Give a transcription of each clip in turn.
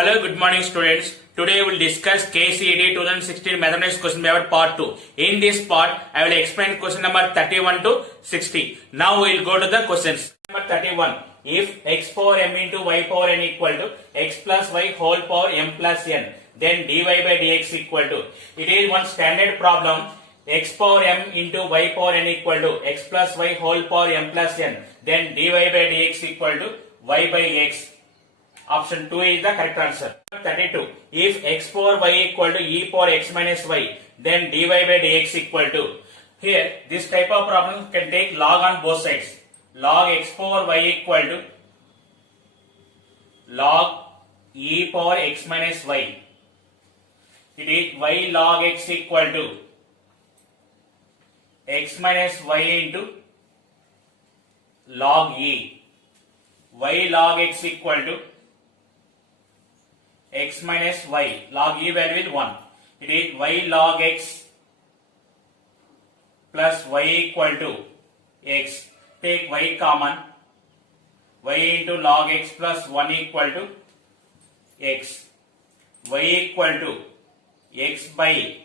Hello, good morning students. Today we will discuss KCET 2016 Mathematics question paper part 2. In this part, I will explain question number 31 to 60. Now we will go to the questions. Number 31. If x power m into y power n equal to x plus y whole power m plus n, then dy by dx equal to. It is one standard problem. X power m into y power n equal to x plus y whole power m plus n, then dy by dx equal to y by x. Option 2 is the correct answer. 32. If x power y equal to e power x minus y, then dy by dx equal to. Here, this type of problem can take log on both sides. Log x power y equal to log e power x minus y. It is y log x equal to x minus y into log e. Y log x equal to x minus y. Log e value is 1. It is y log x plus y equal to x. Take y common. Y into log x plus 1 equal to x. Y equal to x by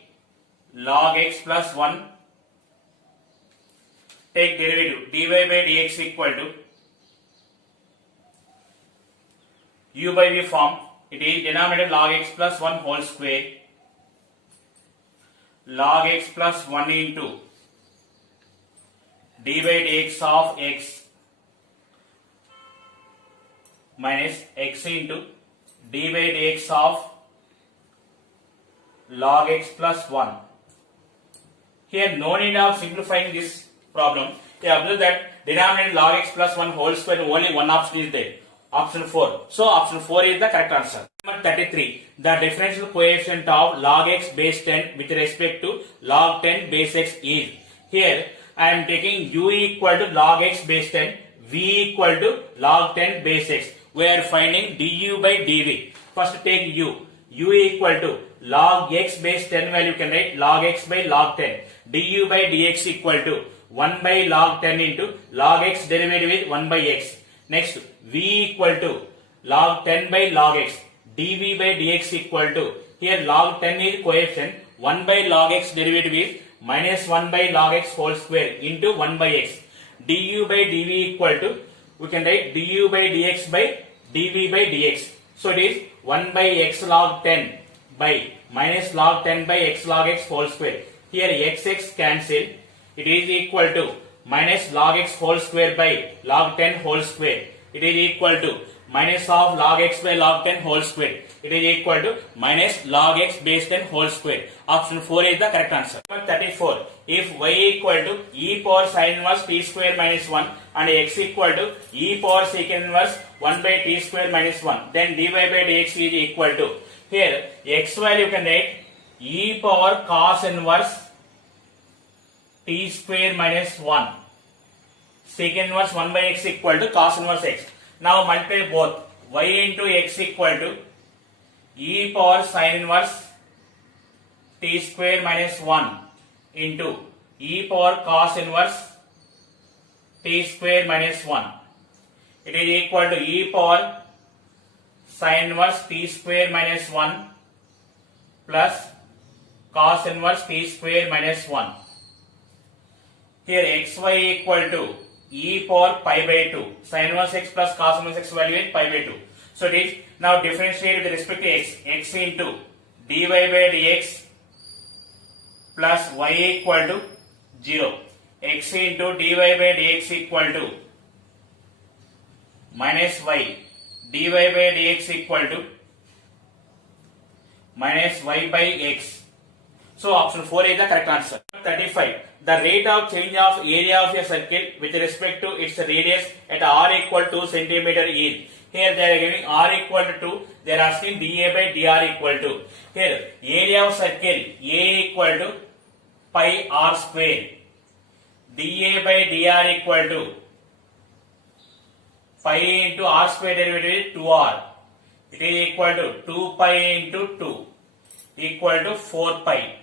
log x plus 1. Take derivative. Dy by dx equal to u by v form. It is denominator log x plus 1 whole square. Log x plus 1 into dy by dx of x minus x into dy by dx of log x plus 1. Here no need of simplifying this problem. You observe that denominator log x plus 1 whole square, only one option is there. Option 4. So option 4 is the correct answer. Number 33. The differential coefficient of log x base 10 with respect to log 10 base x is. Here I am taking u equal to log x base 10, v equal to log 10 base x. We are finding du by dv. First take u. U equal to log x base 10 value you can write log x by log 10. Du by dx equal to 1 by log 10 into log x derivative with 1 by x. Next, v equal to log 10 by log x. dv by dx equal to, here log 10 is coefficient, 1 by log x derivative is minus 1 by log x whole square into 1 by x. du by dv equal to, we can write du by dx by dv by dx. So it is 1 by x log 10 by minus log 10 by x log x whole square. Here x cancel. It is equal to minus log x whole square by log 10 whole square. It is equal to minus of log x by log 10 whole square. It is equal to minus log x base 10 whole square. Option 4 is the correct answer. Number 34. If y equal to e power sin inverse t square minus 1 and x equal to e power secant inverse 1 by t square minus 1, then dy by dx is equal to, here x value you can write e power cos inverse t square minus 1. Secant inverse 1 by x equal to cos inverse x. Now multiply both. Y into x equal to e power sin inverse t square minus 1 into e power cos inverse t square minus 1. It is equal to e power sin inverse t square minus 1 plus cos inverse t square minus 1. Here xy equal to e power pi by 2. Sin inverse x plus cos inverse x value is pi by 2. So it is now differentiate with respect to x. X into dy by dx plus y equal to 0. X into dy by dx equal to minus y. Dy by dx equal to minus y by x. So option 4 is the correct answer. 35. The rate of change of area of a circle with respect to its radius at r equal to 2 centimeter is. Here they are giving r equal to 2. They are asking dA by dr equal to. Here area of circle A equal to pi r square. dA by dr equal to pi into r square derivative is 2r. It is equal to 2 pi into 2 equal to 4 pi.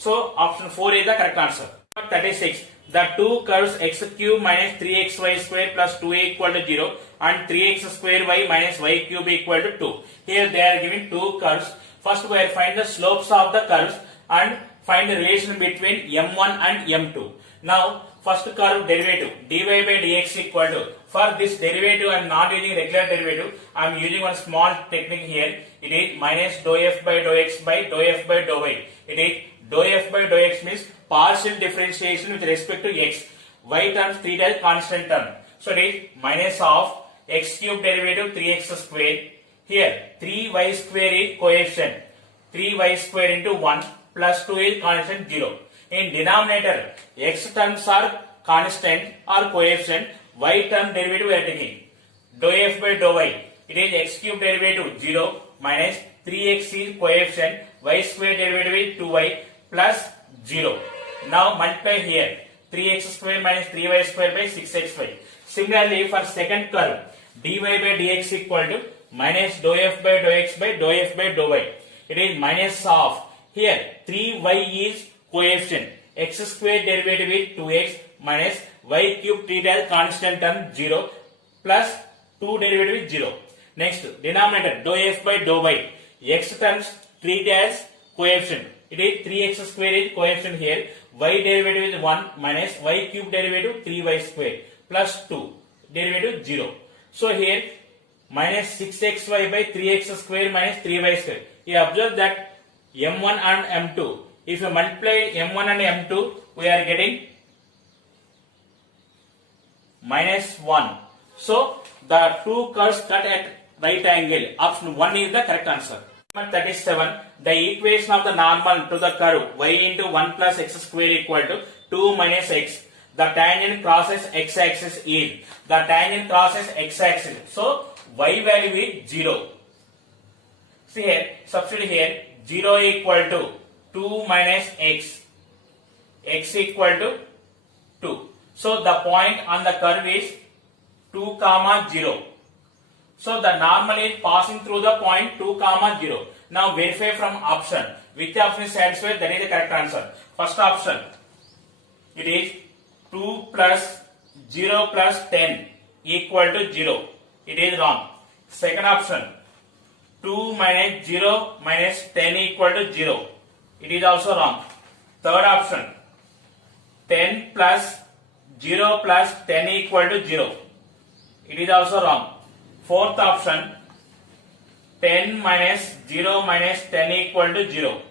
So option 4 is the correct answer. 36. the two curves x cube minus 3xy square plus 2a equal to 0 and 3x square y minus y cube equal to 2. Here they are given two curves. First we are find the slopes of the curves and find the relation between m1 and m2. Now first curve derivative dy by dx equal to, for this derivative I am not using regular derivative, I am using one small technique here. It is minus dou f by dou x by dou f by dou y. It is dou f by dou x means partial differentiation with respect to x. Y terms treated as constant term. So it is minus of x cube derivative 3x square. Here 3y square is coefficient. 3y square into 1 plus 2 is constant 0. In denominator, x terms are constant or coefficient. Y term derivative we are taking. Dou f by dou y. It is x cube derivative 0 minus 3x is coefficient. Y square derivative is 2y plus 0. Now multiply here. 3x square minus 3y square by 6xy. Similarly, for second curve, dy by dx equal to minus dou f by dou x by dou f by dou y. It is minus of, here 3y is coefficient. X square derivative is 2x minus y cube treated as constant term 0 plus 2 derivative is 0. Next, denominator dou f by dou y. X terms treated as coefficient. It is 3x square is coefficient here. Y derivative is 1 minus y cube derivative 3y square plus 2 derivative 0. So here minus 6xy by 3x square minus 3y square. You observe that m1 and m2. If you multiply m1 and m2, we are getting minus 1. So the two curves cut at right angle. Option 1 is the correct answer. Number 37. The equation of the normal to the curve y into 1 plus x square equal to 2 minus x. The tangent crosses x-axis is. The tangent crosses x-axis. So y value is 0. See here, substitute here, 0 equal to 2 minus x. X equal to 2. So the point on the curve is 2 comma 0. So the normal is passing through the point 2 comma 0. Now verify from option. Which option is satisfied? That is the correct answer. First option. It is 2 plus 0 plus 10 equal to 0. It is wrong. Second option. 2 minus 0 minus 10 equal to 0. It is also wrong. Third option. 10 plus 0 plus 10 equal to 0. It is also wrong. Fourth option. 10 minus 0 minus 10 equal to 0.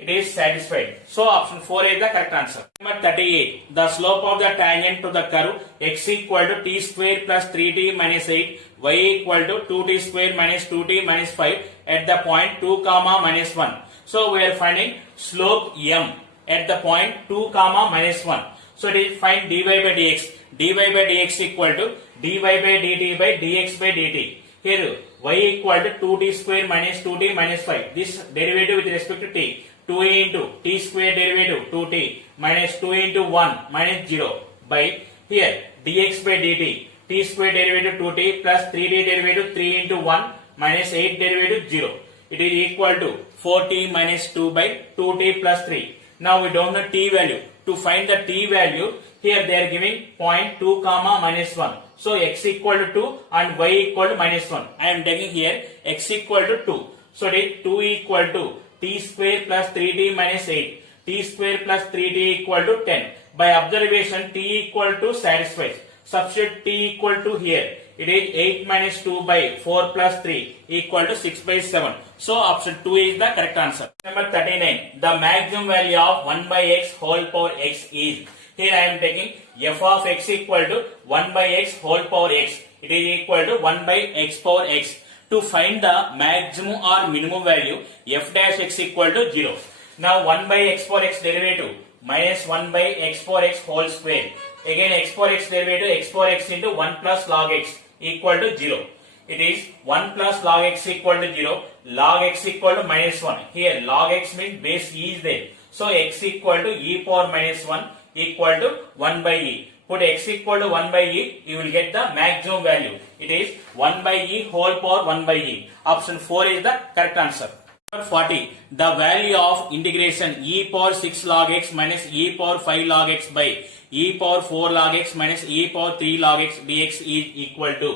It is satisfied. So option 4 is the correct answer. Number 38. The slope of the tangent to the curve x equal to t square plus 3t minus 8, y equal to 2t square minus 2t minus 5 at the point 2 comma minus 1. So we are finding slope m at the point 2 comma minus 1. So it is find dy by dx. dy by dx equal to dy by dt by dx by dt. Here y equal to 2t square minus 2t minus 5. This derivative with respect to t. 2a into t square derivative 2t minus 2 into 1 minus 0 by here dx by dt. T square derivative 2t plus 3t derivative 3 into 1 minus 8 derivative 0. It is equal to 4t minus 2 by 2t plus 3. Now we don't know t value. To find the t value, here they are giving point 2 comma minus 1. So x equal to 2 and y equal to minus 1. I am taking here x equal to 2. So it is 2 equal to t square plus 3t minus 8. T square plus 3t equal to 10. By observation, t equal to satisfies. Substitute t equal to here. It is 8 minus 2 by 4 plus 3 equal to 6 by 7. So option 2 is the correct answer. Number 39. The maximum value of 1 by x whole power x is. Here I am taking f of x equal to 1 by x whole power x. It is equal to 1 by x power x. To find the maximum or minimum value, f dash x equal to 0. Now 1 by x power x derivative minus 1 by x power x whole square. Again x power x derivative x power x into 1 plus log x equal to 0. It is 1 plus log x equal to 0. Log x equal to minus 1. Here log x means base e is there. So x equal to e power minus 1 equal to 1 by e. Put x equal to 1 by e, you will get the maximum value. It is 1 by e whole power 1 by e. Option 4 is the correct answer. Number 40. The value of integration e power 6 log x minus e power 5 log x by e power 4 log x minus e power 3 log x dx is equal to.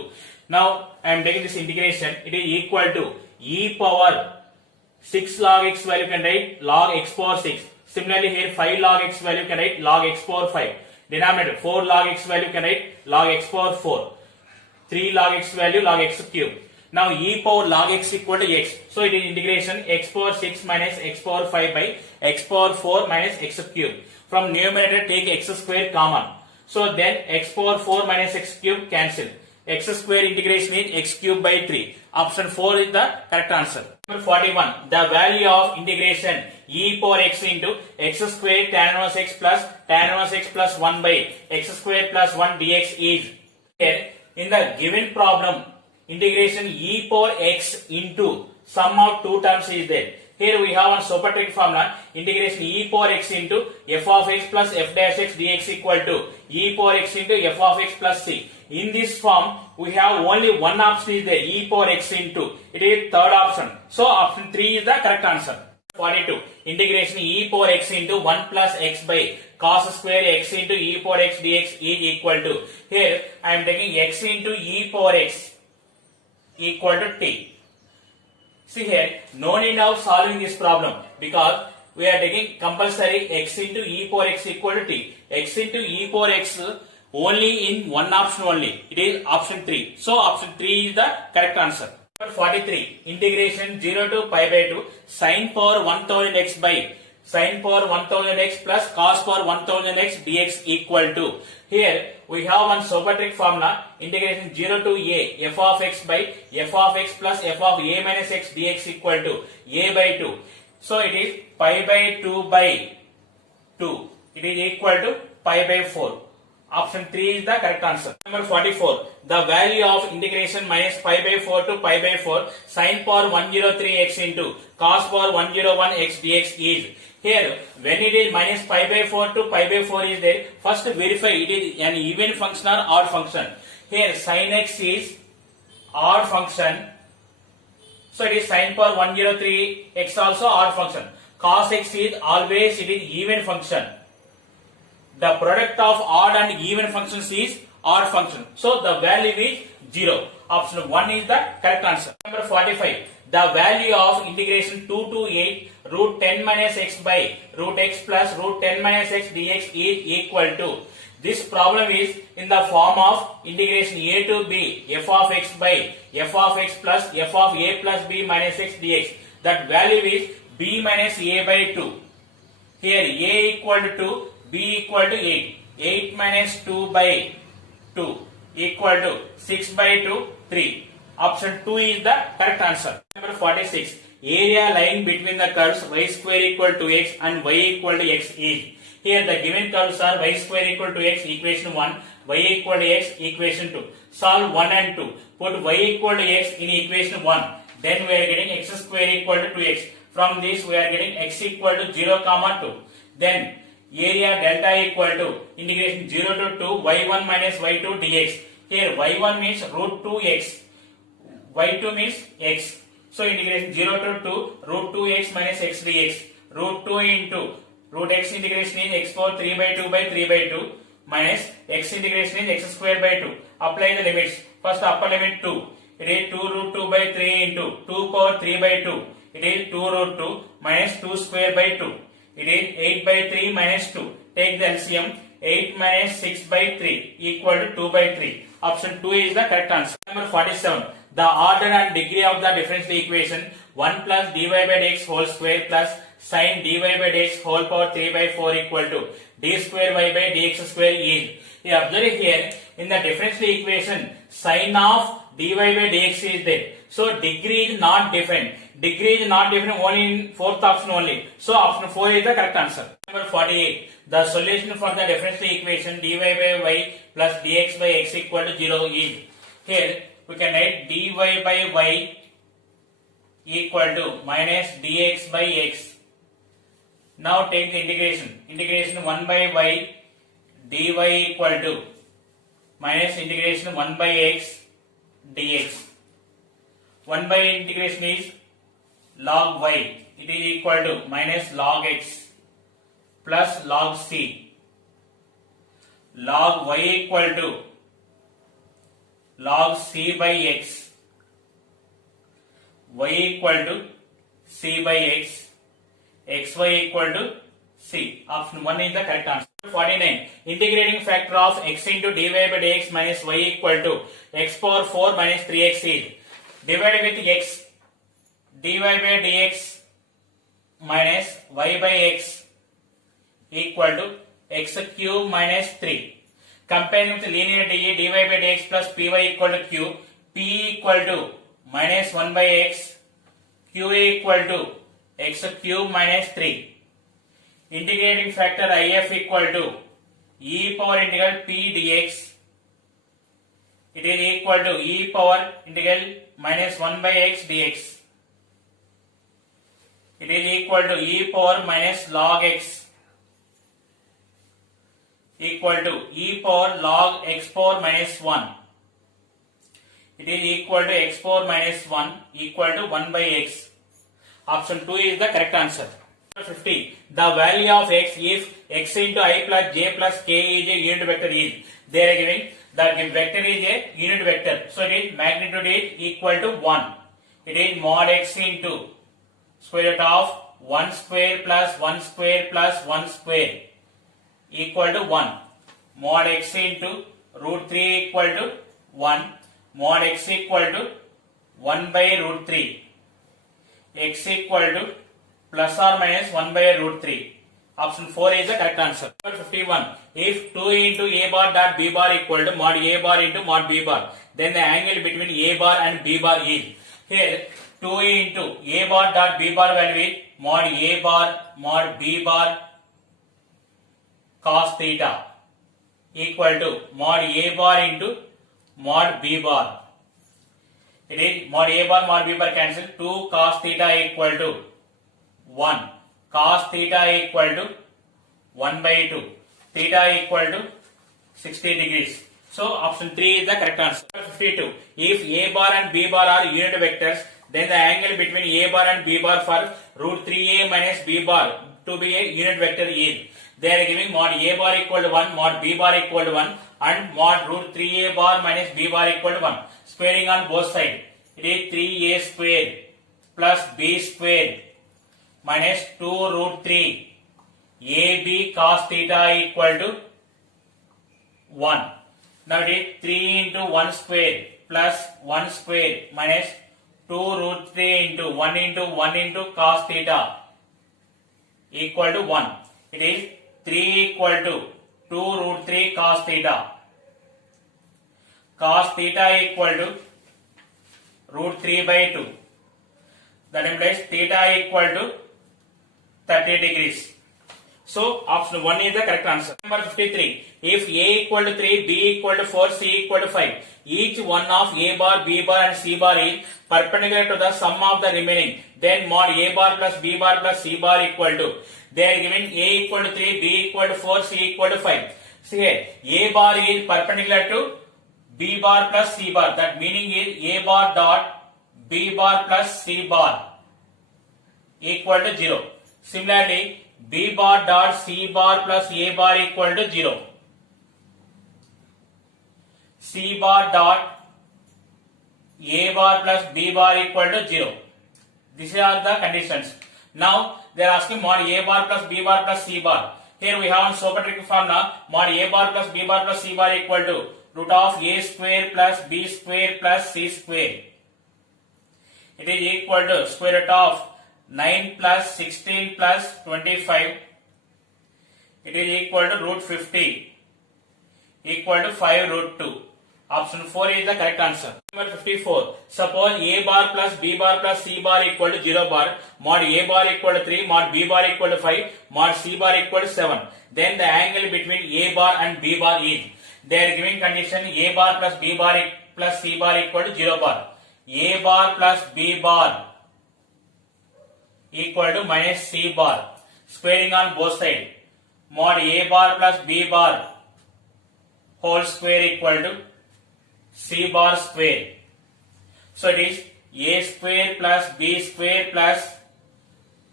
Now I am taking this integration. It is equal to e power 6 log x value you can write log x power 6. Similarly here 5 log x value you can write log x power 5. Denominator 4 log x value you can write log x power 4. 3 log x value log x cube. Now e power log x equal to x. So it is integration x power 6 minus x power 5 by x power 4 minus x cube. From numerator take x square common. So then x power 4 minus x cube cancel. X square integration is x cube by 3. Option 4 is the correct answer. Number 41. The value of integration e power x into x square tan inverse x plus tan inverse x plus 1 by x square plus 1 dx is. Here in the given problem, integration e power x into sum of two terms is there. Here we have one supertrick formula, integration e power x into f of x plus f dash x dx equal to e power x into f of x plus c. In this form, we have only one option is there, e power x into. It is third option. So option 3 is the correct answer. 42. Integration e power x into 1 plus x by cos square x into e power x dx is equal to. Here I am taking x into e power x equal to t. See here, no need of solving this problem because we are taking compulsory x into e power x equal to t. X into e power x only in one option only. It is option 3. So option 3 is the correct answer. Number 43. Integration 0 to pi by 2 sin power 1000 x by sin power 1000 x plus cos power 1000 x dx equal to. Here we have one supertrick formula, integration 0 to a f of x by f of x plus f of a minus x dx equal to a by 2. So it is pi by 2 by 2. It is equal to pi by 4. Option 3 is the correct answer. Number 44. The value of integration minus pi by 4 to pi by 4 sin power 103 x into cos power 101 x dx is. Here when it is minus pi by 4 to pi by 4 is there, first verify it is an even function or odd function. Here sin x is odd function. So it is sin power 103 x also odd function. Cos x is always it is even function. The product of odd and even functions is odd function. So the value is 0. Option 1 is the correct answer. Number 45. The value of integration 2 to 8 root 10 minus x by root x plus root 10 minus x dx is equal to. This problem is in the form of integration a to b f of x by f of x plus f of a plus b minus x dx. That value is b minus a by 2. Here a equal to 2. B equal to 8. 8 minus 2 by 2 equal to 6 by 2, 3. Option 2 is the correct answer. Number 46. Area lying between the curves y square equal to x and y equal to x is. Here the given curves are y square equal to x equation 1, y equal to x equation 2. Solve 1 and 2. Put y equal to x in equation 1. Then we are getting x square equal to 2x. From this we are getting x equal to 0, 2. Then area delta equal to integration 0 to 2 y1 minus y2 dx. Here y1 means root 2x, y2 means x. So integration 0 to 2 root 2x minus x dx. Root 2 into root x integration is x power 3 by 2 by 3 by 2 minus x integration is x square by 2. Apply the limits. First upper limit 2. It is 2 root 2 by 3 into 2 power 3 by 2. It is 2 root 2 minus 2 square by 2. It is 8 by 3 minus 2. Take the LCM. 8 minus 6 by 3 equal to 2 by 3. Option 2 is the correct answer. Number 47. The order and degree of the differential equation 1 plus dy by dx whole square plus sin dy by dx whole power 3 by 4 equal to d square y by dx square is. You observe here in the differential equation sin of dy by dx is there. So degree is not different. Degree is not different only in fourth option only. So option 4 is the correct answer. Number 48. The solution for the differential equation dy by y plus dx by x equal to 0 is. Here we can write dy by y equal to minus dx by x. Now take the integration. Integration 1 by y dy equal to minus integration 1 by x dx. 1 by integration is log y, it is equal to minus log x plus log c. Log y equal to log c by x, y equal to c by x, xy equal to c. Option 1 is the correct answer. 49. Integrating factor of x into dy by dx minus y equal to x power 4 minus 3x is divided with x, dy by dx minus y by x equal to x cube minus 3. Comparing with linear dy by dx plus py equal to q, p equal to minus 1 by x, q equal to x cube minus 3. Integrating factor if equal to e power integral p dx, it is equal to e power integral minus 1 by x dx, it is equal to e power minus log x equal to e power log x power minus 1, it is equal to x power minus 1 equal to 1 by x. Option 2 is the correct answer. 50. The value of x if x into I plus j plus k is a unit vector is. They are giving the vector is a unit vector. So it is magnitude is equal to 1. It is mod x into square root of 1 square plus 1 square plus 1 square equal to 1. Mod x into root 3 equal to 1. Mod x equal to 1 by root 3. X equal to plus or minus 1 by root 3. Option 4 is the correct answer. 51. If 2 into a bar dot b bar equal to mod a bar into mod b bar, then the angle between a bar and b bar is. Here 2 into a bar dot b bar value is mod a bar mod b bar cos theta equal to mod a bar into mod b bar. It is mod a bar mod b bar cancel. 2 cos theta equal to 1. Cos theta equal to 1 by 2. Theta equal to 60 degrees. So option 3 is the correct answer. 52. If a bar and b bar are unit vectors, then the angle between a bar and b bar for root 3a minus b bar to be a unit vector is. They are giving mod a bar equal to 1, mod b bar equal to 1 and mod root 3a bar minus b bar equal to 1. Squaring on both sides. It is 3a square plus b square minus 2 root 3 ab cos theta equal to 1. Now it is 3 into 1 square plus 1 square minus 2 root 3 into 1 into cos theta equal to 1. It is 3 equal to 2 root 3 cos theta. Cos theta equal to root 3 by 2. That implies theta equal to 30 degrees. So option 1 is the correct answer. Number 53. If a equal to 3, b equal to 4, c equal to 5, each one of a bar, b bar and c bar is perpendicular to the sum of the remaining, then mod a bar plus b bar plus c bar equal to, they are given a equal to 3, b equal to 4, c equal to 5. See here, a bar is perpendicular to b bar plus c bar. That meaning is a bar dot b bar plus c bar equal to 0. Similarly, b bar dot c bar plus a bar equal to 0. C bar dot a bar plus b bar equal to 0. These are the conditions. Now they are asking mod a bar plus b bar plus c bar. Here we have supertrick formula mod a bar plus b bar plus c bar equal to root of a square plus b square plus c square. It is equal to square root of 9 plus 16 plus 25. It is equal to root 50 equal to 5 root 2. Option 4 is the correct answer. Number 54. Suppose a bar plus b bar plus c bar equal to 0 bar, mod a bar equal to 3, mod b bar equal to 5, mod c bar equal to 7. Then the angle between a bar and b bar is. They are giving condition a bar plus b bar plus c bar equal to 0 bar. A bar plus b bar equal to minus c bar. Squaring on both sides. Mod a bar plus b bar whole square equal to c bar square. So it is a square plus b square plus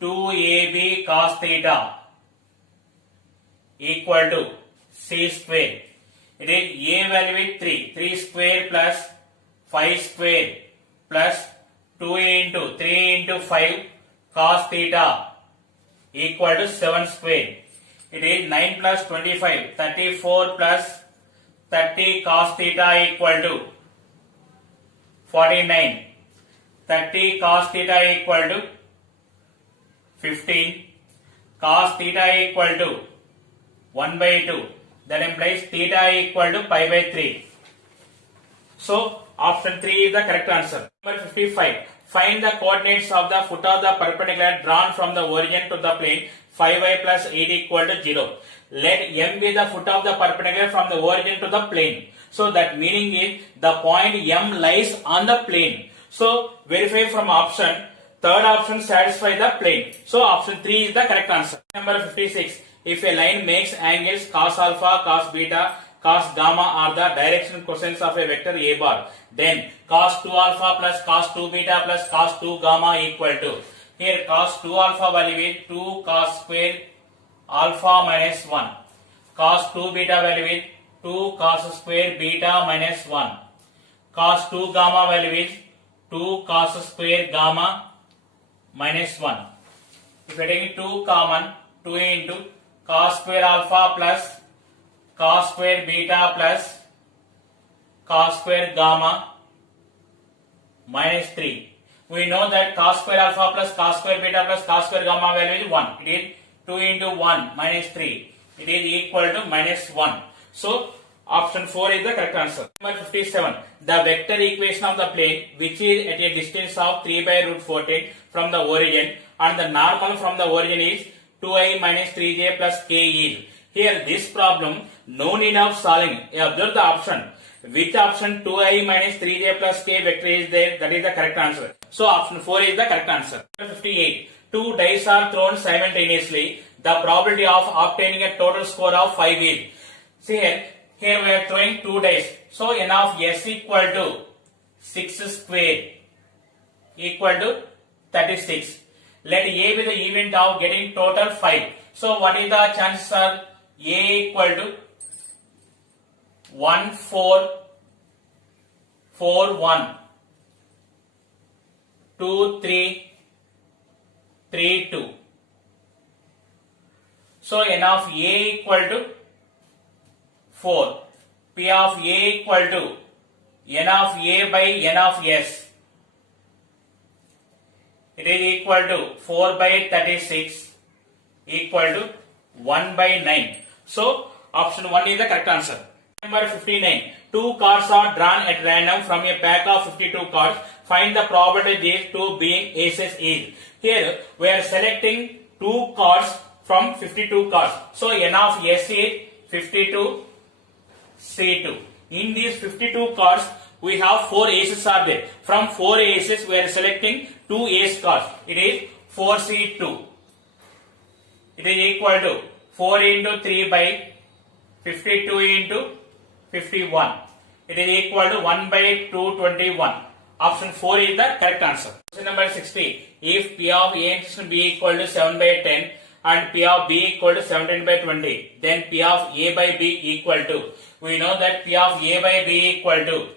2ab cos theta equal to c square. It is a value with 3 square plus 5 square plus 2 into 3 into 5 cos theta equal to 7 square. It is 9 plus 25, 34 plus 30 cos theta equal to 49. 30 cos theta equal to 15. Cos theta equal to 1 by 2. That implies theta equal to pi by 3. So, option 3 is the correct answer. Number 55. Find the coordinates of the foot of the perpendicular drawn from the origin to the plane 5y plus 8 equal to 0. Let M be the foot of the perpendicular from the origin to the plane. So that meaning is the point M lies on the plane. So verify from option. Third option satisfy the plane. So option 3 is the correct answer. Number 56. If a line makes angles cos alpha, cos beta, cos gamma are the direction cosines of a vector a bar, then cos 2 alpha plus cos 2 beta plus cos 2 gamma equal to, here cos 2 alpha value is 2 cos square alpha minus 1, cos 2 beta value is 2 cos square beta minus 1, cos 2 gamma value is 2 cos square gamma minus 1. If we are taking 2 common, 2 into cos square alpha plus cos square beta plus cos square gamma minus 3. We know that cos square alpha plus cos square beta plus cos square gamma value is 1. It is 2 into 1 minus 3. It is equal to minus 1. So, option 4 is the correct answer. Number 57. The vector equation of the plane which is at a distance of 3 by root 14 from the origin and the normal from the origin is 2i minus 3j plus k is. Here this problem, no need of solving. Observe the option. Which option 2i minus 3j plus k vector is there? That is the correct answer. So option 4 is the correct answer. 58. Two dice are thrown simultaneously. The probability of obtaining a total score of 5 is. See here we are throwing two dice. So n of s equal to 6 square equal to 36. Let a be the event of getting total 5. So what is the chances are a equal to 1 4 4 1 2 3 3 2. So n of a equal to 4. P of a equal to n of a by n of s. It is equal to 4 by 36 equal to 1 by 9. So option 1 is the correct answer. Number 59. Two cards are drawn at random from a pack of 52 cards. Find the probability these two being aces is. Here we are selecting two cards from 52 cards. So n of s is 52 C2. In these 52 cards we have 4 aces are there. From 4 aces we are selecting 2 ace cards. It is 4C2. It is equal to 4 into 3 by 52 into 51. It is equal to 1 by 221. Option 4 is the correct answer. Question number 60. If P of A intersection B equal to 7 by 10 and P of B equal to 17 by 20, then P of A by B equal to, we know that P of A by B equal to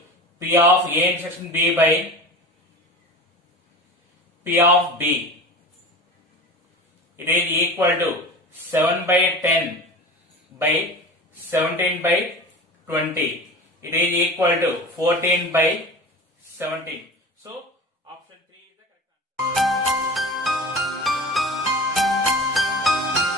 P of A intersection B by P of B. It is equal to 7 by 10 by 17 by 20. It is equal to 14 by 17. So